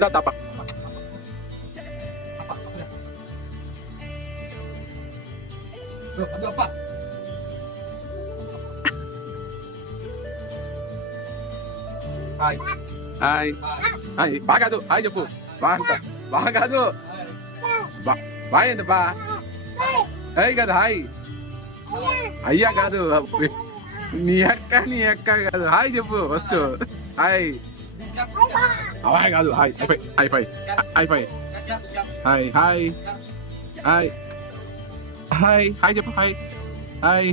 దా తప్ప hi hi hi బా కాదు హాయ్ చెప్పు బా అంట బా కాదు బాయ్ అంట బా హాయ్ కాదు హాయ్ అయ్యా కాదు నీ అక్క కాదు హాయ్ చెప్పు ఫస్ట్ హాయ్ హాయ్ కాదు hi high five high five high five hi hi hi hi hi చెప్పు హాయ్ హాయ్